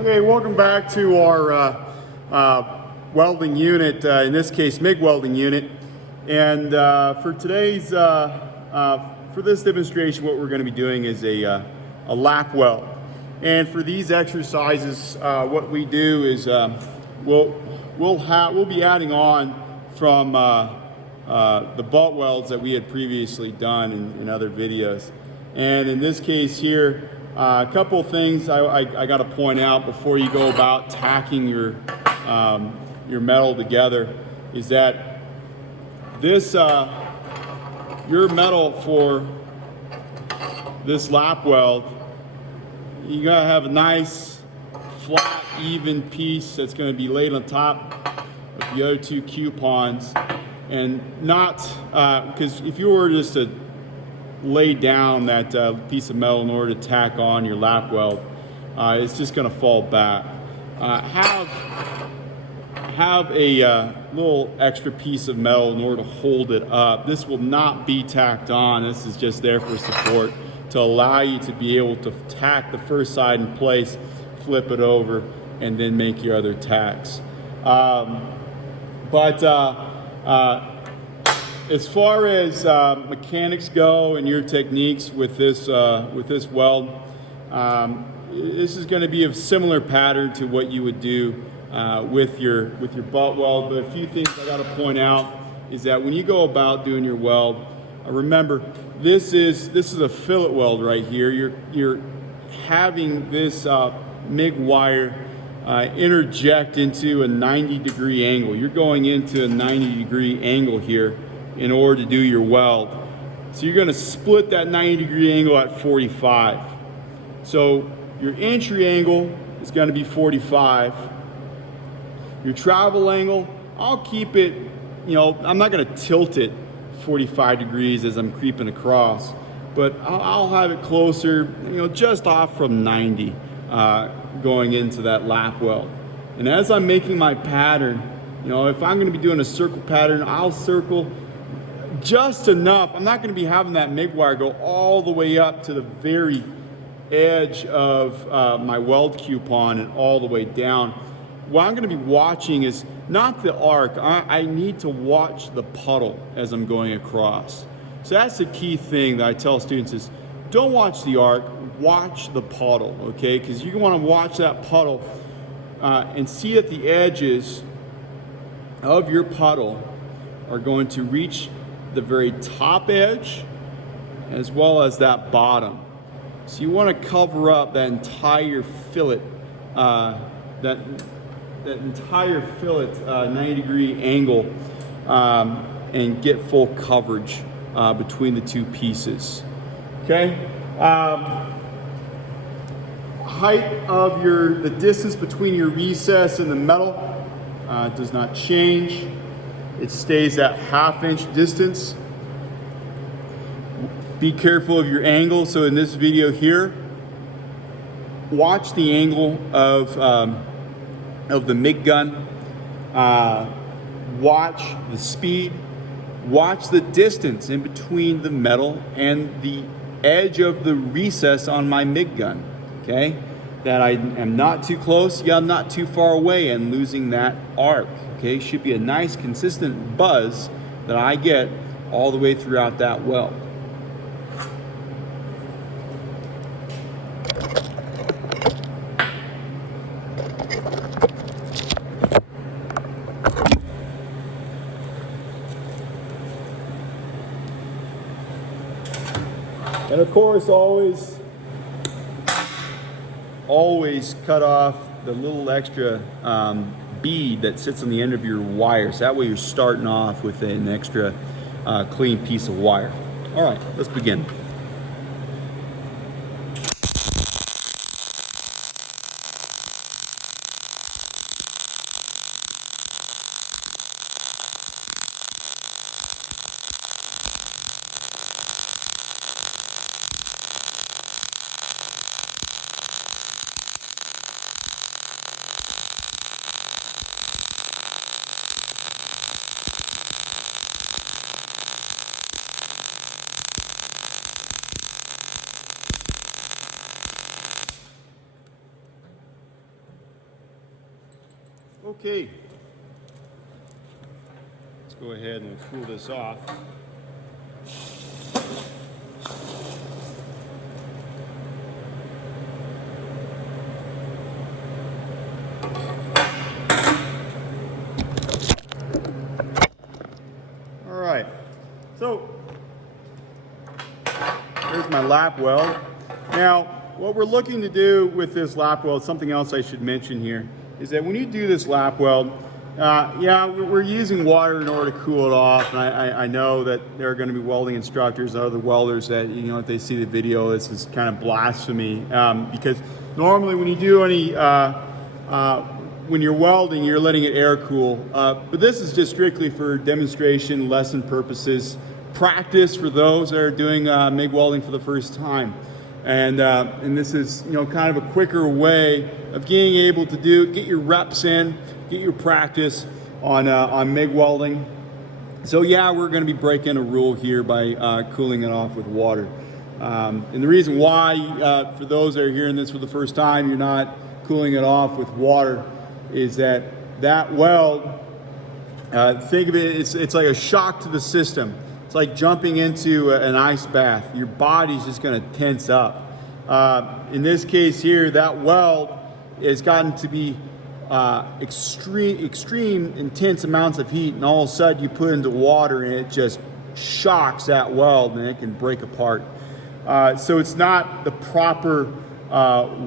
Okay, welcome back to our welding unit, in this case MIG welding unit. And for today's, for this demonstration, what we're going to be doing is a lap weld. And for these exercises, what we do is we'll be adding on from the butt welds that we had previously done in other videos. And in this case here, a couple of things I got to point out before you go about tacking your metal together is that this your metal for this lap weld, you gotta have a nice flat even piece that's going to be laid on top of the other two coupons, and not because if you were just to lay down that piece of metal in order to tack on your lap weld, it's just going to fall back. Have a little extra piece of metal in order to hold it up. This will not be tacked on. This is just there for support to allow you to be able to tack the first side in place, flip it over, and then make your other tacks. As far as mechanics go and your techniques with this weld, this is going to be a similar pattern to what you would do with your butt weld. But a few things I got to point out is that when you go about doing your weld, remember this is a fillet weld right here. You're having this MIG wire interject into a 90-degree angle. You're going into a 90-degree angle here in order to do your weld. So you're going to split that 90-degree angle at 45. So your entry angle is going to be 45. Your travel angle, I'll keep it, I'm not going to tilt it 45 degrees as I'm creeping across, but I'll have it closer, just off from 90 going into that lap weld. And as I'm making my pattern, if I'm going to be doing a circle pattern, I'll circle just enough. I'm not going to be having that MIG wire go all the way up to the very edge of my weld coupon and all the way down. What I'm going to be watching is not the arc. I need to watch the puddle as I'm going across. So that's the key thing that I tell students is don't watch the arc, watch the puddle, okay? Because you want to watch that puddle and see that the edges of your puddle are going to reach the very top edge as well as that bottom. So you want to cover up that entire fillet, that entire fillet 90-degree angle, and get full coverage between the two pieces. Okay. Height of the distance between your recess and the metal does not change. It stays at half-inch distance. Be careful of your angle. So in this video here, watch the angle of the MIG gun. Watch the speed. Watch the distance in between the metal and the edge of the recess on my MIG gun. Okay, that I am not too close, I'm not too far away, and losing that arc. Okay, should be a nice consistent buzz that I get all the way throughout that weld. And of course, always cut off the little extra bead that sits on the end of your wire. So that way you're starting off with an extra clean piece of wire. All right, let's begin. Okay, let's go ahead and cool this off. All right, so there's my lap weld. Now, what we're looking to do with this lap weld, something else I should mention here, is that when you do this lap weld, yeah, we're using water in order to cool it off. And I know that there are going to be welding instructors and other welders that, you know, if they see the video, this is kind of blasphemy. Because normally when you do any, when you're welding, you're letting it air cool. But this is just strictly for demonstration, lesson purposes, practice for those that are doing MIG welding for the first time. And this is, you know, kind of a quicker way of being able to get your reps in, get your practice on MIG welding. So yeah, we're going to be breaking a rule here by cooling it off with water. And the reason why, for those that are hearing this for the first time, you're not cooling it off with water is that weld, think of it, it's like a shock to the system. It's like jumping into an ice bath. Your body's just going to tense up. In this case here, that weld has gotten to be extreme intense amounts of heat, and all of a sudden you put into water and it just shocks that weld and it can break apart. So it's not the proper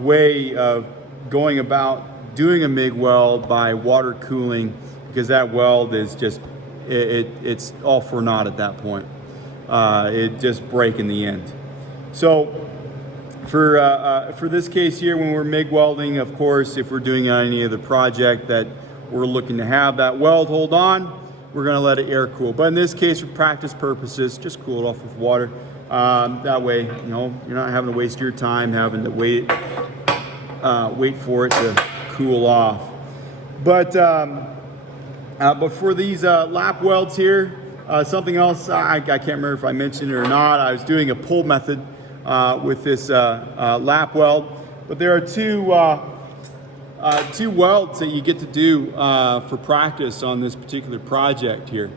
way of going about doing a MIG weld by water cooling, because that weld is just it's all for naught at that point. It just break in the end. So for this case here, when we're MIG welding, of course, if we're doing any of the project that we're looking to have that weld hold on, we're going to let it air cool. But in this case, for practice purposes, just cool it off with water. That way, you know, you're not having to waste your time having to wait for it to cool off. But for these lap welds here, something else, I can't remember if I mentioned it or not, I was doing a pull method with this lap weld. But there are two welds that you get to do for practice on this particular project here,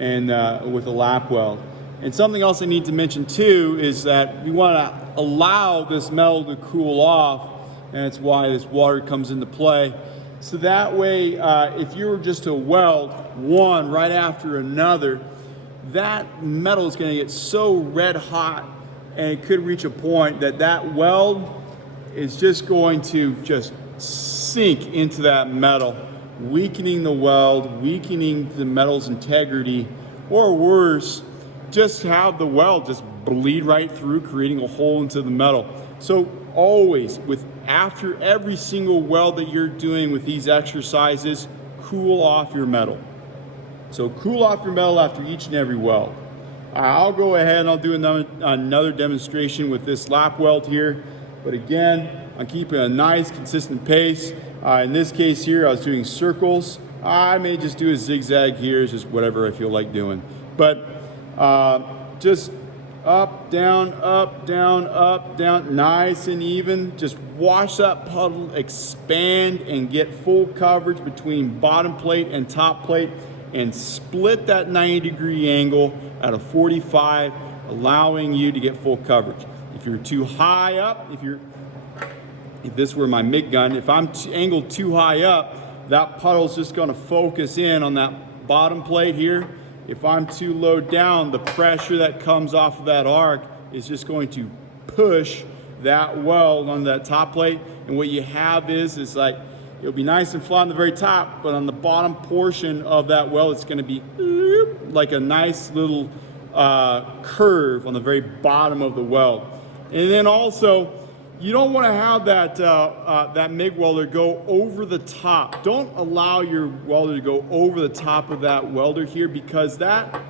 and with a lap weld. And something else I need to mention too is that we want to allow this metal to cool off, and that's why this water comes into play. So that way, if you were just to weld one right after another, that metal is going to get so red hot, and it could reach a point that that weld is just going to just sink into that metal, weakening the weld, weakening the metal's integrity, or worse, just have the weld just bleed right through, creating a hole into the metal. So always, after every single weld that you're doing with these exercises, cool off your metal. So cool off your metal after each and every weld. I'll go ahead and I'll do another demonstration with this lap weld here. But again, I'm keeping a nice consistent pace. In this case here, I was doing circles. I may just do a zigzag here, just whatever I feel like doing. But just up, down, nice and even. Just watch that puddle expand and get full coverage between bottom plate and top plate, and split that 90-degree angle at a 45, allowing you to get full coverage. If you're too high up, if this were my MIG gun, if I'm angled too high up, that puddle's just going to focus in on that bottom plate here. If I'm too low down, the pressure that comes off of that arc is just going to push that weld on that top plate. And what you have is like, it'll be nice and flat on the very top, but on the bottom portion of that weld, it's going to be like a nice little curve on the very bottom of the weld. And then also, you don't want to have that MIG welder go over the top. Don't allow your welder to go over the top of that welder here, because that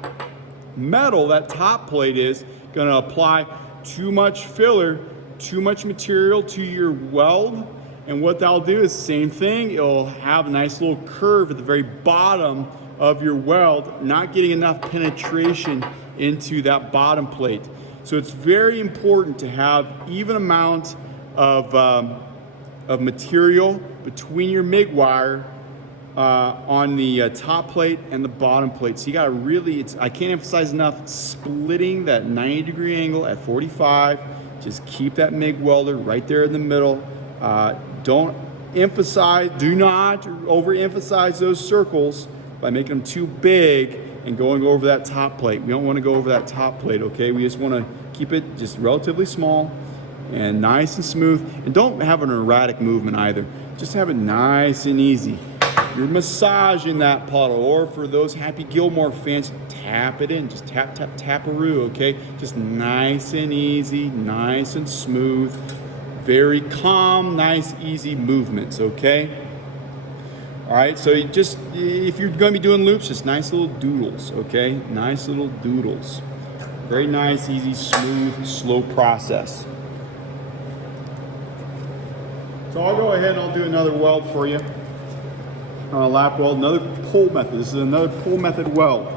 metal, that top plate, is going to apply too much filler, too much material to your weld. And what that'll do is same thing. It'll have a nice little curve at the very bottom of your weld, not getting enough penetration into that bottom plate. So it's very important to have even amount of material between your MIG wire on the top plate and the bottom plate. So you gotta really, I can't emphasize enough, splitting that 90-degree angle at 45. Just keep that MIG welder right there in the middle. Do not overemphasize those circles by making them too big and going over that top plate. We don't want to go over that top plate, okay? We just want to keep it just relatively small and nice and smooth. And don't have an erratic movement either. Just have it nice and easy. You're massaging that puddle, or for those Happy Gilmore fans, tap it in. Just tap, tap, tap-a-roo, okay? Just nice and easy, nice and smooth. Very calm, nice, easy movements, okay? All right, so you just, if you're going to be doing loops, just nice little doodles, okay? Nice little doodles. Very nice, easy, smooth, slow process. So I'll go ahead and I'll do another weld for you. Lap weld, another pull method. This is another pull method weld.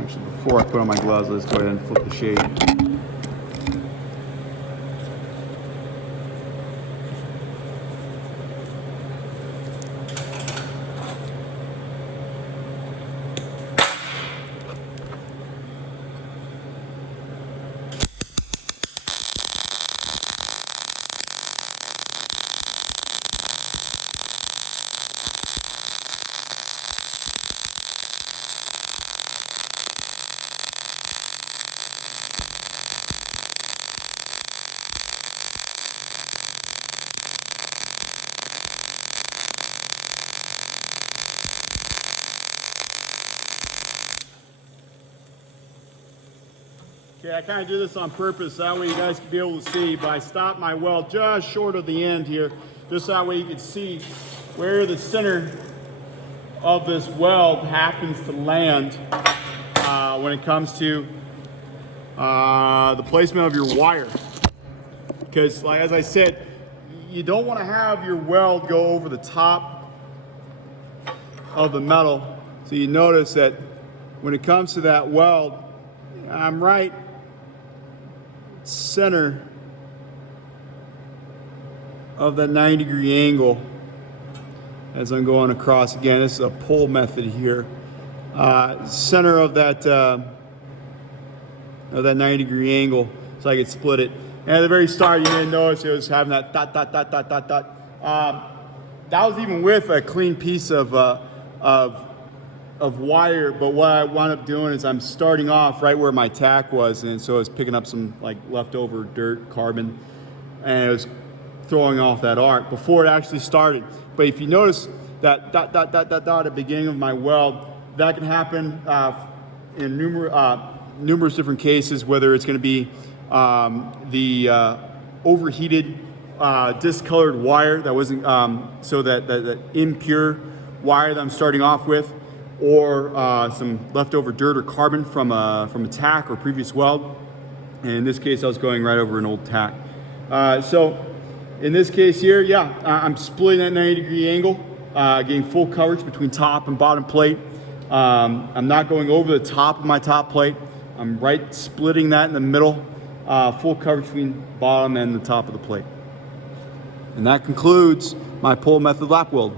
Actually, before I put on my gloves, let's go ahead and flip the shade. Okay, I kind of do this on purpose, that way you guys can be able to see, but I stop my weld just short of the end here, just that way you can see where the center of this weld happens to land when it comes to the placement of your wire. Because, like, as I said, you don't want to have your weld go over the top of the metal. So you notice that when it comes to that weld, I'm right center of that 90-degree angle as I'm going across. Again, this is a pull method here. Center of that 90-degree angle, so I could split it. And at the very start, you may notice it was having that dot, dot, dot, dot, dot, dot. That was even with a clean piece of wire, but what I wound up doing is I'm starting off right where my tack was, and so I was picking up some like leftover dirt, carbon, and it was throwing off that arc before it actually started. But if you notice that dot, dot, dot, dot, dot at the beginning of my weld, that can happen in numerous different cases, whether it's going to be the overheated discolored wire that wasn't, so that impure wire that I'm starting off with, or some leftover dirt or carbon from a tack or previous weld. And in this case, I was going right over an old tack. So in this case here, yeah, I'm splitting that 90-degree angle, getting full coverage between top and bottom plate. I'm not going over the top of my top plate. I'm right splitting that in the middle, full coverage between bottom and the top of the plate. And that concludes my pull method lap weld.